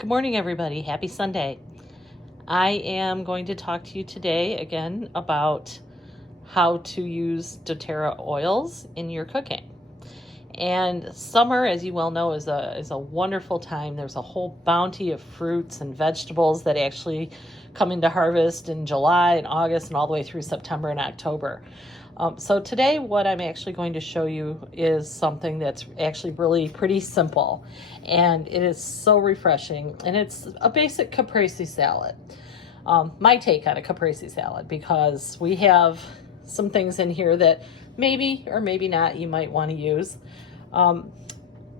Good morning, everybody. Happy Sunday. I am going to talk to you today again about how to use doTERRA oils in your cooking. And summer, as you well know, is a wonderful time. There's a whole bounty of fruits and vegetables that actually come into harvest in July and August and all the way through September and October. So today what I'm actually going to show you is something that's actually really pretty simple, and it is so refreshing, and it's a basic caprese salad. My take on a caprese salad, because we have some things in here that maybe or maybe not you might want to use.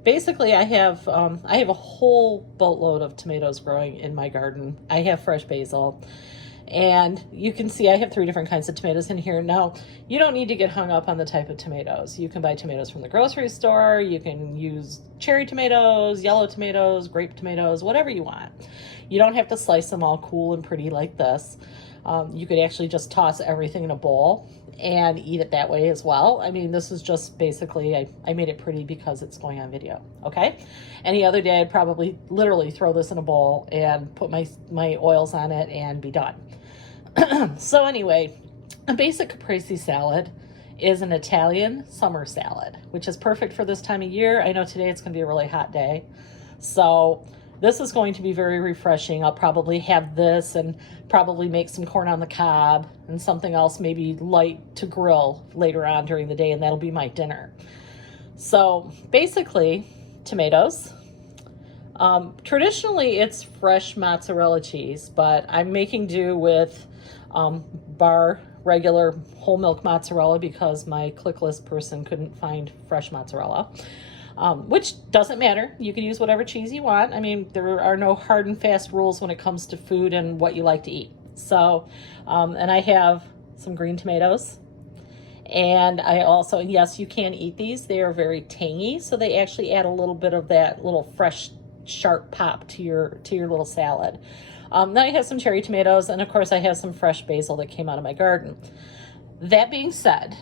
Basically, I have a whole boatload of tomatoes growing in my garden. I have fresh basil. And you can see I have 3 different kinds of tomatoes in here. Now, you don't need to get hung up on the type of tomatoes. You can buy tomatoes from the grocery store. You can use cherry tomatoes, yellow tomatoes, grape tomatoes, whatever you want. You don't have to slice them all cool and pretty like this. You could actually just toss everything in a bowl and eat it that way as well. I mean, this is just basically, I made it pretty because it's going on video, okay? Any other day, I'd probably literally throw this in a bowl and put my oils on it and be done. So anyway, a basic caprese salad is an Italian summer salad, which is perfect for this time of year. I know today it's going to be a really hot day, so this is going to be very refreshing. I'll probably have this and probably make some corn on the cob and something else maybe light to grill later on during the day, and that'll be my dinner. So basically, tomatoes. Traditionally, it's fresh mozzarella cheese, but I'm making do with regular whole milk mozzarella because my click list person couldn't find fresh mozzarella. Which doesn't matter. You can use whatever cheese you want. I mean, there are no hard and fast rules when it comes to food and what you like to eat. So, and I have some green tomatoes. And I also, yes, you can eat these. They are very tangy, so they actually add a little bit of that little fresh, sharp pop to your little salad. Then I have some cherry tomatoes, and of course I have some fresh basil that came out of my garden. That being said,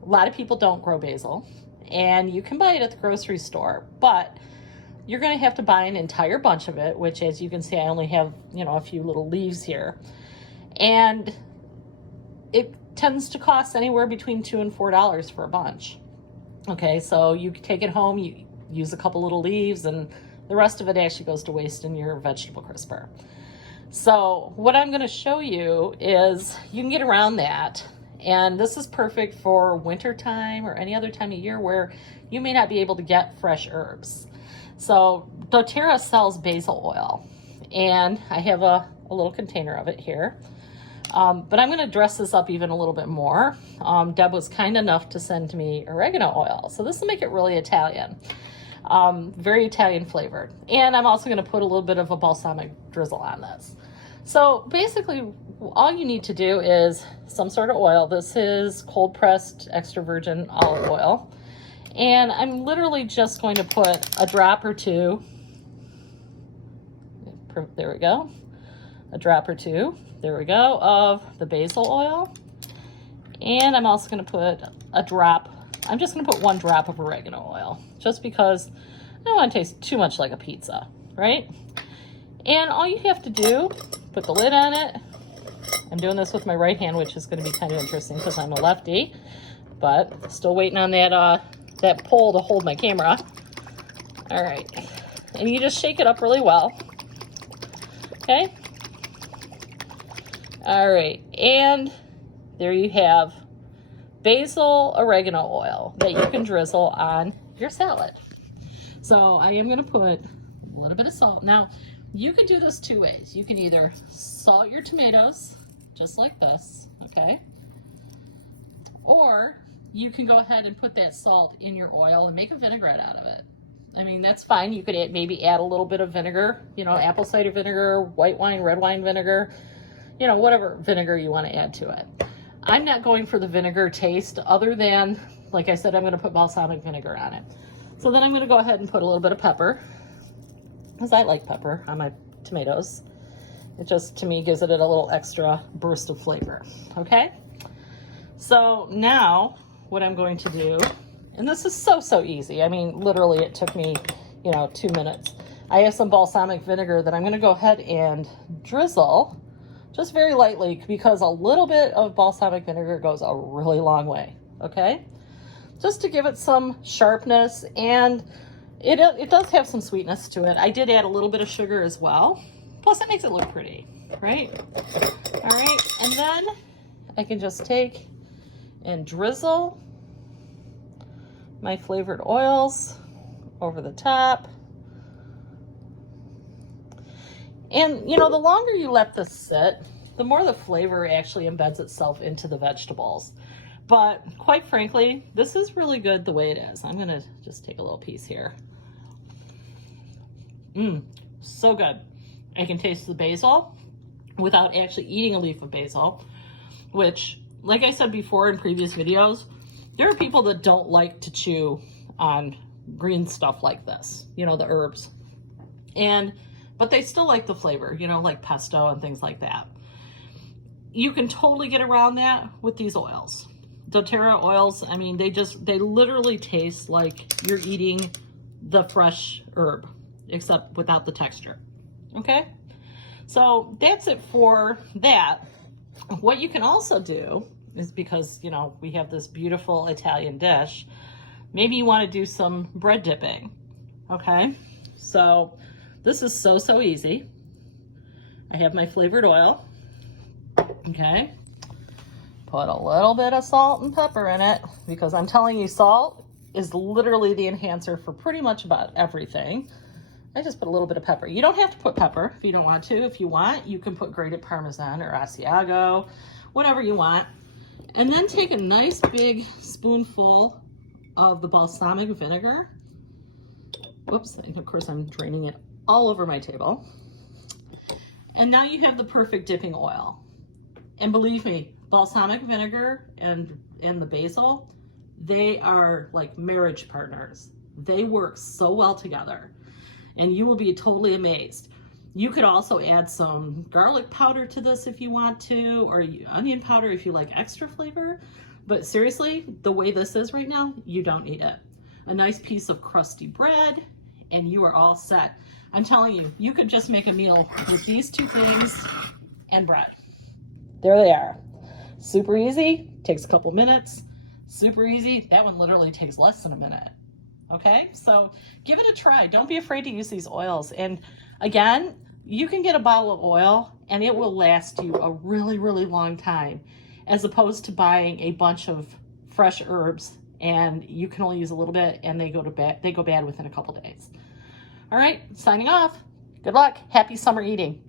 a lot of people don't grow basil, and you can buy it at the grocery store, but you're going to have to buy an entire bunch of it, which, as you can see, I only have, a few little leaves here. And it tends to cost anywhere between $2 and $4 for a bunch. Okay, so you take it home, you use a couple little leaves, and the rest of it actually goes to waste in your vegetable crisper. So what I'm going to show you is you can get around that. And this is perfect for winter time or any other time of year where you may not be able to get fresh herbs. So doTERRA sells basil oil, and I have a little container of it here. But I'm going to dress this up even a little bit more. Deb was kind enough to send me oregano oil. So this will make it really Italian. Very Italian flavored. And I'm also going to put a little bit of a balsamic drizzle on this. So basically, all you need to do is some sort of oil. This is cold pressed extra virgin olive oil. And I'm literally just going to put a drop or two. There we go. A drop or two. There we go, of the basil oil. And I'm also going to put a drop. I'm just going to put 1 drop of oregano oil, just because I don't want to taste too much like a pizza, right? And all you have to do, put the lid on it. I'm doing this with my right hand, which is going to be kind of interesting because I'm a lefty, but still waiting on that pole to hold my camera. All right, and you just shake it up really well. Okay. All right, and there you have basil oregano oil that you can drizzle on your salad. So I am going to put a little bit of salt. Now, you can do this 2 ways. You can either salt your tomatoes, just like this, okay? Or you can go ahead and put that salt in your oil and make a vinaigrette out of it. I mean, that's fine. You could maybe add a little bit of vinegar, apple cider vinegar, white wine, red wine vinegar, whatever vinegar you want to add to it. I'm not going for the vinegar taste other than, like I said, I'm going to put balsamic vinegar on it. So then I'm going to go ahead and put a little bit of pepper, because I like pepper on my tomatoes. It just, to me, gives it a little extra burst of flavor, okay? So now what I'm going to do, and this is so easy. I mean, literally it took me, 2 minutes. I have some balsamic vinegar that I'm going to go ahead and drizzle just very lightly, because a little bit of balsamic vinegar goes a really long way, okay? Just to give it some sharpness, and it does have some sweetness to it. I did add a little bit of sugar as well. Plus it makes it look pretty, right? All right, and then I can just take and drizzle my flavored oils over the top. And you know, the longer you let this sit, the more the flavor actually embeds itself into the vegetables. But quite frankly, this is really good the way it is. I'm gonna just take a little piece here. So good. I can taste the basil without actually eating a leaf of basil, which, like I said before in previous videos, there are people that don't like to chew on green stuff like this, you know, the herbs. But they still like the flavor, you know, like pesto and things like that. You can totally get around that with these oils. Doterra oils, I mean, they literally taste like you're eating the fresh herb, except without the texture, okay? So that's it for that. What you can also do is, because, you know, we have this beautiful Italian dish, maybe you want to do some bread dipping, okay? So this is so easy. I have my flavored oil, okay? Put a little bit of salt and pepper in it, because I'm telling you, salt is literally the enhancer for pretty much about everything. I just put a little bit of pepper. You don't have to put pepper if you don't want to. If you want, you can put grated Parmesan or Asiago, whatever you want. And then take a nice big spoonful of the balsamic vinegar. Whoops, and of course I'm draining it all over my table. And now you have the perfect dipping oil. And believe me, balsamic vinegar and the basil, they are like marriage partners. They work so well together, and you will be totally amazed. You could also add some garlic powder to this if you want to, or onion powder if you like extra flavor. But seriously, the way this is right now, you don't need it. A nice piece of crusty bread, and you are all set. I'm telling you, you could just make a meal with these two things and bread. There they are. Super easy, takes a couple minutes. Super easy, that one literally takes less than a minute. Okay, so give it a try. Don't be afraid to use these oils. And again, you can get a bottle of oil and it will last you a really long time, as opposed to buying a bunch of fresh herbs and you can only use a little bit and they go bad within a couple days. All right, signing off. Good luck. Happy summer eating.